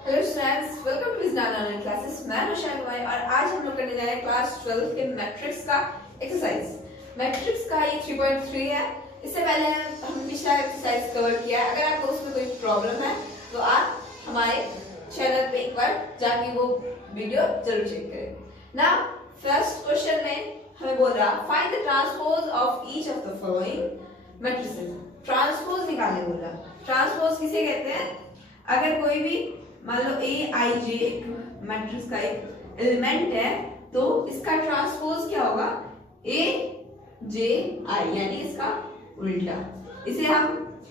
Hello students, welcome to Wisdom online classes. मैं नुशा कुमारी और आज हम लोग करने जा रहे हैं क्लास 12 के मैट्रिक्स का एक्सरसाइज। मैट्रिक्स का ये 3.3 है। इससे पहले हमने पिछला एक्सरसाइज कवर किया है। अगर आपको उसमें कोई प्रॉब्लम है तो आप हमारे चैनल पे एक बार जाके वो वीडियो जरूर चेक करें ना। फर्स्ट क्वेश्चन में हमें बोल रहा find the transpose of each of the following matrices. Transpose निकालने बोल रहा। ट्रांसपोज किसे कहते हैं? अगर कोई भी मान लो ए आई जे एक मैट्रिक्स का एक एलिमेंट है तो इसका ट्रांसपोज क्या होगा? ए जे आई, यानी इसका उल्टा। इसे हम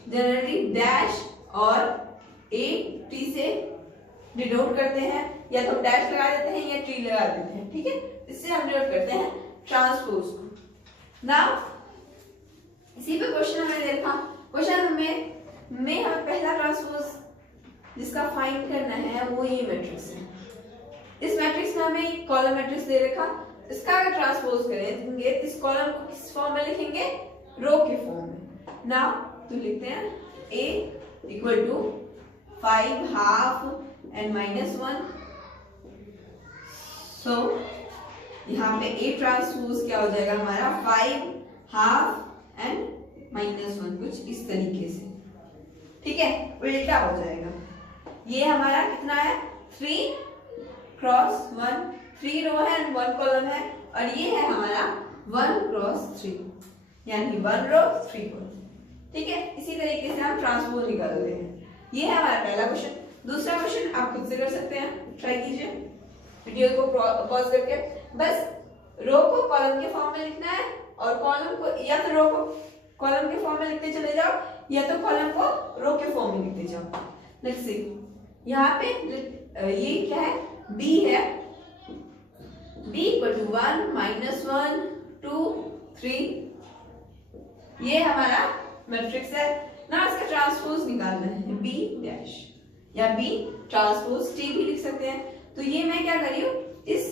जनरली डैश और ए टी से डिनोट करते हैं, या तो डैश लगा देते हैं या टी लगा देते हैं। ठीक है, इससे हम डिनोट करते हैं ट्रांसपोज को। नाउ इसी पे क्वेश्चन हमें देखा। क्वेश्चन में हमें पहला ट्रांसपोज जिसका फाइंड करना है वो ये मैट्रिक्स है। इस मैट्रिक्स में हमें एक कॉलम मैट्रिक्स दे रखा। इसका अगर ट्रांसपोज करेंगे तो इस कॉलम को किस फॉर्म में लिखेंगे? रो के फॉर्म में। नाउ तो लिखते हैं a equal to 5 half and -1। So यहाँ पे a ट्रांसपोज क्या हो जाएगा हमारा? 5 हाफ एंड -1, कुछ इस तरीके से। ठीक है, उल्टा हो जाएगा। ये हमारा कितना है? 3 क्रॉस 1, 3 रो है एंड 1 कॉलम है, और ये है हमारा 1 क्रॉस 3, यानी 1 रो 3 कॉलम। ठीक है, इसी तरीके से हम ट्रांसपोज निकालते हैं। ये है हमारा पहला क्वेश्चन। दूसरा क्वेश्चन आप खुद से कर सकते हैं, ट्राई कीजिए वीडियो को पॉज करके। बस रो को कॉलम के फॉर्म में लिखना है, और कॉलम को या तो रो को कॉलम के फॉर्म में लिखते चले जाओ, या तो कॉलम को रो के फॉर्म में लिखते जाओ। लेट्स सी, यहाँ पे ये क्या है? b है। b equal to 1 -1 2 3। ये हमारा मैट्रिक्स है ना। इसका ट्रांसपोज निकालना है b डैश, या b ट्रांसपोज t भी लिख सकते हैं। तो ये मैं क्या कर रही हूँ? इस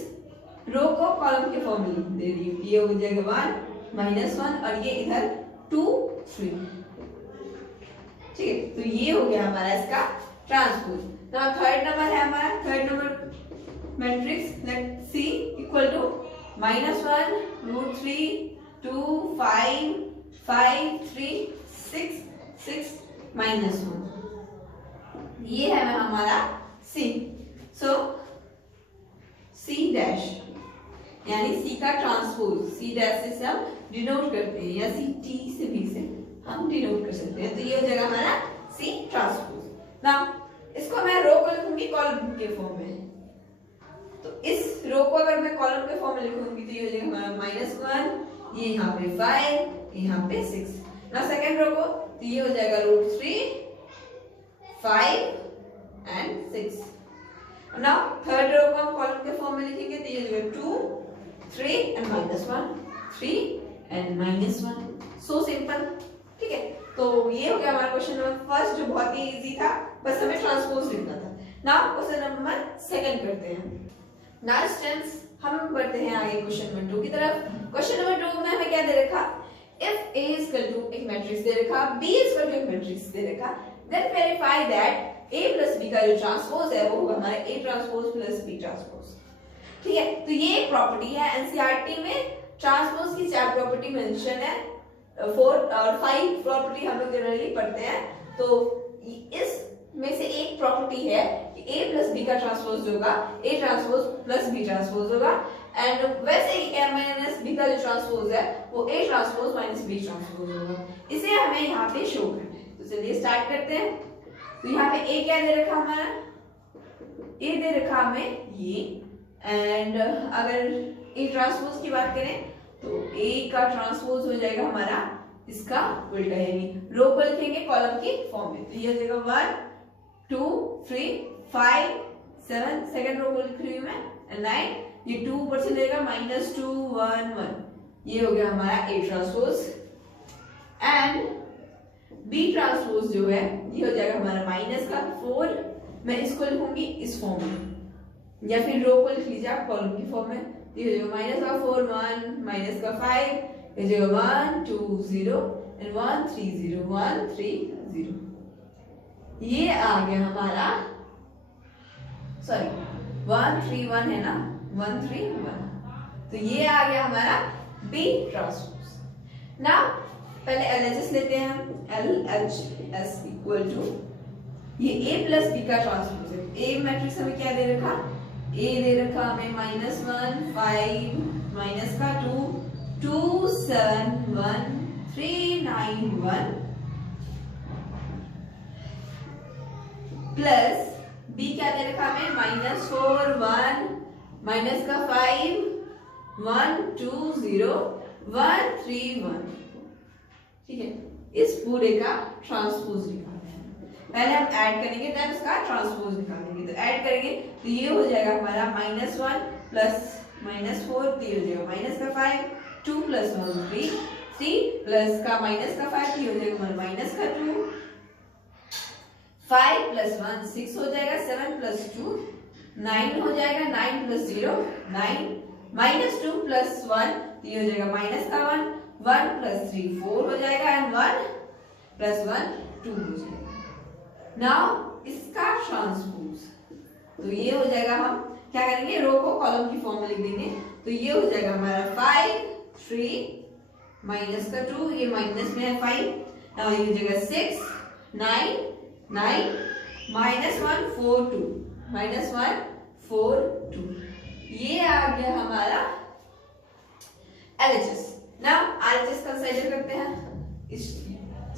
रो को कॉलम के फॉर्म में लिख दे रही हूँ। ये हो जाएगा 1 -1 और ये इधर 2 3। ठीक है, तो ये हो गया हमारा इसका ट्रांसपोज। तो थर्ड नंबर है हमारा, third number matrix. Let's C equal to -1 √3 2 5 5 3 6 6 -1। ये है हमारा C। सो C डैश, यानी C का ट्रांसपोज C डैश से हम डिनोट करते हैं, या C T से भी से हम डिनोट कर सकते हैं। तो ये हो जाएगा हमारा C ट्रांसपोज। नाउ इसको मैं रो को लिखूंगी कॉलम के फॉर्म में। तो इस रो को अगर मैं कॉलम के फॉर्म में लिखूंगी तो ये हो जाएगा हमारा -1, ये यहाँ पे 5, यहाँ पे 6। नाउ सेकंड रो को तो ये हो जाएगा √3 5 एंड 6। नाउ थर्ड रो को हम कॉलम के फॉर्म में लिखेंगे तो ये हो जाएगा 2 3 एंड -1 3 एंड -1। So simple. ठीक है, तो ये हो गया हमारा क्वेश्चन नंबर फर्स्ट, जो बहुत ही इजी था, बस हमें ट्रांसपोज लिखना था। नाउ क्वेश्चन नंबर सेकंड करते हैं। नाउ स्टूडेंट्स हम बढ़ते हैं आगे क्वेश्चन नंबर 2 की तरफ। क्वेश्चन नंबर 2 में हमें क्या दे रखा? If a is equal to एक मैट्रिक्स दे रखा, b is equal to एक मैट्रिक्स दे रखा, then verify that a plus b का जो ट्रांसपोज है वो होगा हमारा a transpose plus b transpose. ठीक है, तो ये एक प्रॉपर्टी है। एनसीईआरटी में ट्रांसपोज की 4 प्रॉपर्टी मेंशन है, 4 और 5 प्रॉपर्टी हम लोग जनरली पढ़ते हैं। तो इस में से एक प्रॉपर्टी है कि a प्लस b का ट्रांसपोज होगा a transpose plus b transpose होगा, एंड वैसे ही a माइनस b का जो ट्रांसपोज है वो a transpose minus b transpose होगा। इसे हमें यहाँ पे शो करना है। तो चलिए स्टार्ट करते हैं। तो यहाँ पे a क्या दे रखा हमारा? a दे रखा हमें ये, एंड अगर a ट्रांसपोज की बात करें तो a का ट्रांसपोज हो जाएगा हमारा इसका उल्टा, यानी रो को लिखेंगे कॉलम की फॉर्म में। तो ये हो जाएगा 1 2 3 5 7, सेकंड रो को लिख रही हूं मैं, 9, ये 2 ऊपर से लेगा -2 1 1। ये हो गया हमारा A transpose, and B transpose जो है ये हो जाएगा हमारा माइनस का 4। मैं इसको लिखूंगी इस फॉर्म में, या फिर रो को लिख लीजिए आप कॉलम की फॉर्म में। ये हो जाएगा -4 1 माइनस का 5, ये हो जाएगा 1 2 0 एंड 1 3 0 1 3 0। ये आ गया हमारा सॉरी 1 3 1 है ना, 1 3 1, तो ये आ गया हमारा बी ट्रांसपोज। ना पहले LHS लेते हैं हम, LHS इक्वल टू ये A प्लस बी का ट्रांसपोज है। A मैट्रिक्स हमें क्या दे रखा, A दे रखा हमें -1 5 माइनस का 2 2 7 1 3 9 1 प्लस B क्या दे रखा हमें -4 1 माइनस का 5 1 2 0 1 3 1। ठीक है, इस पूरे का ट्रांसपोज निकालना है। पहले हम ऐड करेंगे देन उसका ट्रांसपोज निकालेंगे। तो ऐड करेंगे तो ये हो जाएगा हमारा -1 प्लस -4, तो ये हो जाएगा माइनस का 5 2 प्लस 1 3 3 प्लस का माइनस का 5, ये हो जाएगा हमारा माइनस का 2 5 प्लस 1 6 हो जाएगा, 7 प्लस 2 9 हो जाएगा, 9 प्लस 0 9 -2 प्लस 1, तो ये हो जाएगा माइनस का 1 1 प्लस 3 4 हो जाएगा एंड 1 प्लस 1 2 हो जाएगा। नाउ इसका ट्रांसपोज, तो ये हो जाएगा, हम क्या करेंगे रो को कॉलम की फॉर्म में लिख देंगे। तो ये हो जाएगा हमारा 5 3 माइनस का 2, ये माइनस में है 5, नाउ ये हो जाएगा 6 9 9 -1 4 2 -1 4 2, ये आ गया हमारा LHS। नाउ RHS कंसीडर करते हैं, इस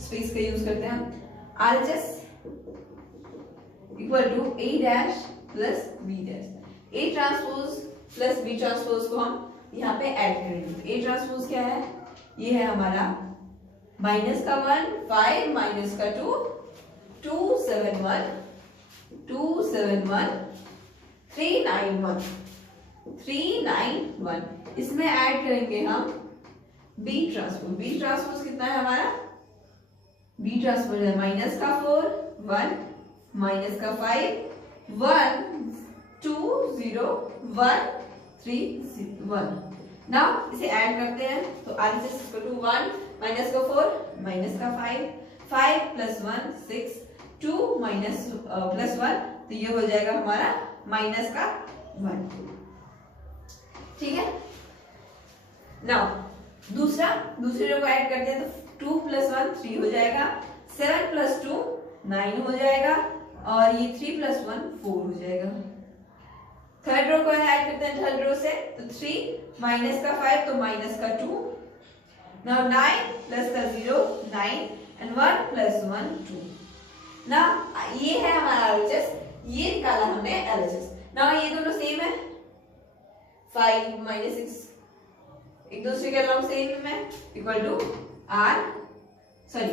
स्पेस का यूज करते हैं हम। RHS equal to A dash plus B dash, A transpose plus B transpose को हम यहाँ पे ऐड करेंगे। तो A ट्रांसपोज क्या है, ये है हमारा माइनस का 1 5 माइनस का 2 2 7 1 2 7 1 3 9 1 3 9 1, इसमें ऐड करेंगे हम B ट्रांसपोज। B ट्रांसपोज कितना है हमारा, B ट्रांसपोज है माइनस का 4 1 माइनस का 5 1 2 0 1 3 1। नाउ इसे ऐड करते हैं, तो RHS इक्वल टू 1 माइनस का 4 माइनस का 5 5 प्लस 1 6 2 माइनस प्लस 1, तो ये हो जाएगा हमारा माइनस का 1। ठीक है, नाउ दूसरे रो को ऐड करते हैं, तो 2 प्लस 1 3 हो जाएगा, 7 प्लस 2 9 हो जाएगा और ये 3 प्लस 1 4 हो जाएगा। थर्ड रो को ऐड करते हैं थर्ड रो से, तो 3 माइनस का 5 तो माइनस का 2, नाउ 9 प्लस का 0 9 एंड 1 प्लस 1 2। ना ये है हमारा LHS, ये निकाला हमने LHS। ना ये दोनों सेम है, 5 माइनस 6 एक दूसरे के अलॉन्ग सेम है, equal to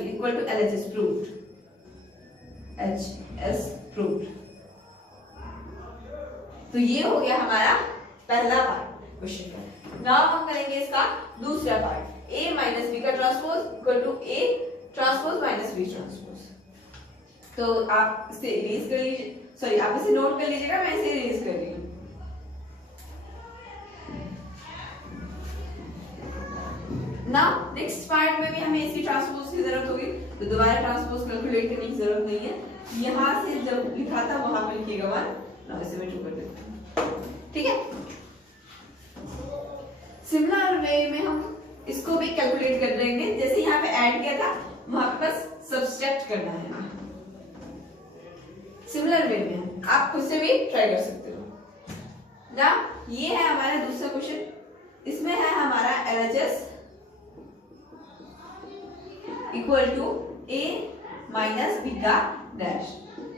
equal to LHS proved, HS proved. तो ये हो गया हमारा पहला पार्ट क्वेश्चन का। नाउ हम करेंगे इसका दूसरा पार्ट, A माइनस बी का transpose equal to A transpose minus B transpose. तो आप इसे इरेज कर लीजिए, सॉरी आप इसे नोट कर लीजिएगा, मैं इसे इरेज कर रही हूँ। नाउ नेक्स्ट पार्ट में भी हमें इसी ट्रांसपोज की जरूरत होगी, तो दोबारा ट्रांसपोज कैलकुलेट करने की जरूरत नहीं है। यहाँ से जब लिखा था वहां पे लिखिएगा 1, नाउ इसे मैं 2 कर देती हूँ। ठीक है, सिमिलर वे में हम इसको भी कैलकुलेट कर लेंगे, जैसे यहाँ पे ऐड किया था वहां पे बस सब्सट्रैक्ट करना है। सिमिलर वे में आप खुद से भी ट्राई कर सकते हो ना। ये है हमारा दूसरा क्वेश्चन, इसमें है हमारा LHS equal to A minus B का डैश,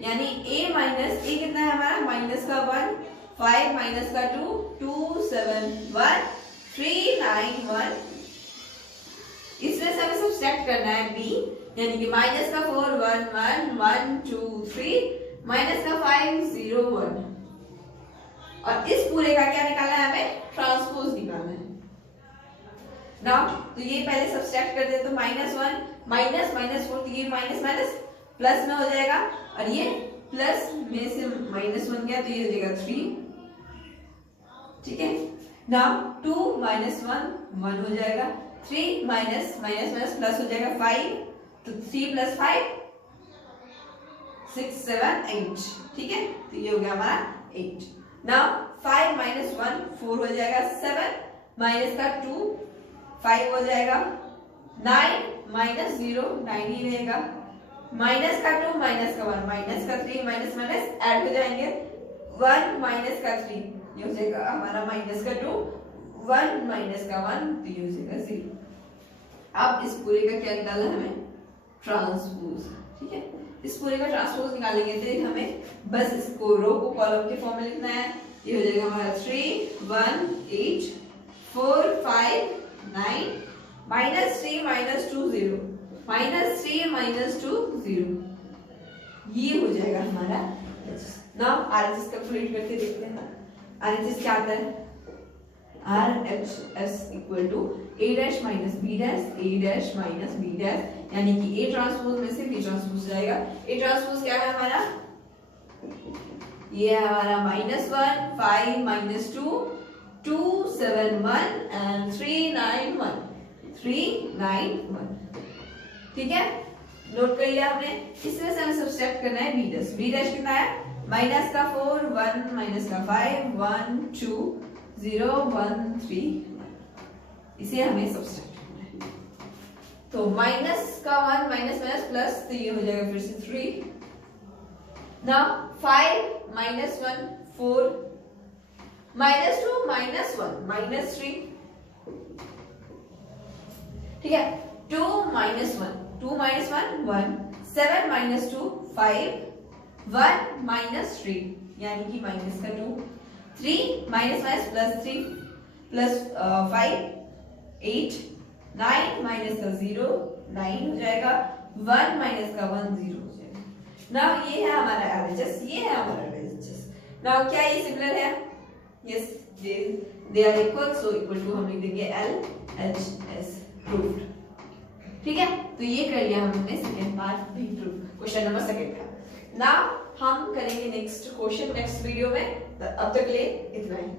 यानी A माइनस A कितना है हमारा, माइनस का 1 5 माइनस का 2 2 7 1 3 9 1, इसमें से हमें सब्ट्रैक्ट करना है B, यानी कि माइनस का 4 1 1 1 2 3 माइनस का 5 0 1, और इस पूरे का क्या निकालना है, हमें ट्रांसपोज निकालना है। नाउ तो ये पहले सब्ट्रैक्ट कर दे, तो -1 माइनस -4, तो ये माइनस माइनस प्लस में हो जाएगा, और ये प्लस में से -1 गया तो ये हो जाएगा 3। ठीक है, नाउ 2 माइनस 1 1 हो जाएगा, 3 माइनस माइनस माइनस प्लस हो जाएगा 5, तो 3 प्लस 5 6 7 8। ठीक है, तो ये हो गया हमारा 8। नाउ 5 माइनस 1 4 हो जाएगा, 7 माइनस का 2 5 हो जाएगा, 9 माइनस 0 9 ही रहेगा, माइनस का 2 माइनस का 1 माइनस का 3 माइनस माइनस ऐड हो जाएंगे, 1 माइनस का 3 ये हो जाएगा हमारा माइनस का 2, 1 माइनस का 1 तो ये हो जाएगा 0। अब इस पूरे का क्या निकालना है हमें, ट्रांसपोज। ठीक है, इस पूरे का ट्रांसपोज निकालेंगे तो हमें बस इसको रो को कॉलम के फॉर्म में लिखना है। ये हो जाएगा हमारा 3 1 8 4 5 9 माइनस 3 माइनस 2 0 माइनस 3 माइनस 2 0, ये हो जाएगा हमारा। नाउ आरएचएस कैलकुलेट करके देखते हैं। आरएचएस क्या आता है, RHS equal to A dash minus B dash A dash minus B dash, यानी कि A ट्रांसपोज में से B ट्रांसपोज जाएगा। A ट्रांसपोज क्या है हमारा, ये है हमारा -1 5 माइनस 2 2 7 1 एंड 3 9 1 3 9 1। ठीक है, नोट कर लिया हमने। इसमें से हमें सब्ट्रैक्ट करना है B डैश। B डैश कितना है, माइनस का 4 1 माइनस का 5 1 2 0 1 3 इसे हमें सब्ट्रैक्ट करना है। तो माइनस का 1 माइनस माइनस प्लस, तो ये हो जाएगा फिर से 3। Now 5 minus 1 4 minus 2 minus 1 minus 3। ठीक है, 2 माइनस 1 2 माइनस 1 1 7 माइनस 2 5 1 माइनस 3 यानी कि माइनस का 2 3 minus minus plus 3 plus 5 8 9 minus का 0 9 हो जाएगा, 1 माइनस का 1 0 हो जाएगा। नाउ ये है हमारा एलएचएस, ये है हमारा एलएचएस। नाउ क्या ये सिमिलर है, yes they are equal, so equal to हम लिख देंगे LHS प्रूव्ड। ठीक है, तो ये कर लिया हमने सेकंड पार्ट भी प्रूव, क्वेश्चन नंबर सेकंड का। नाउ हम करेंगे नेक्स्ट क्वेश्चन नेक्स्ट वीडियो में, अब तक के लिए इतना ही।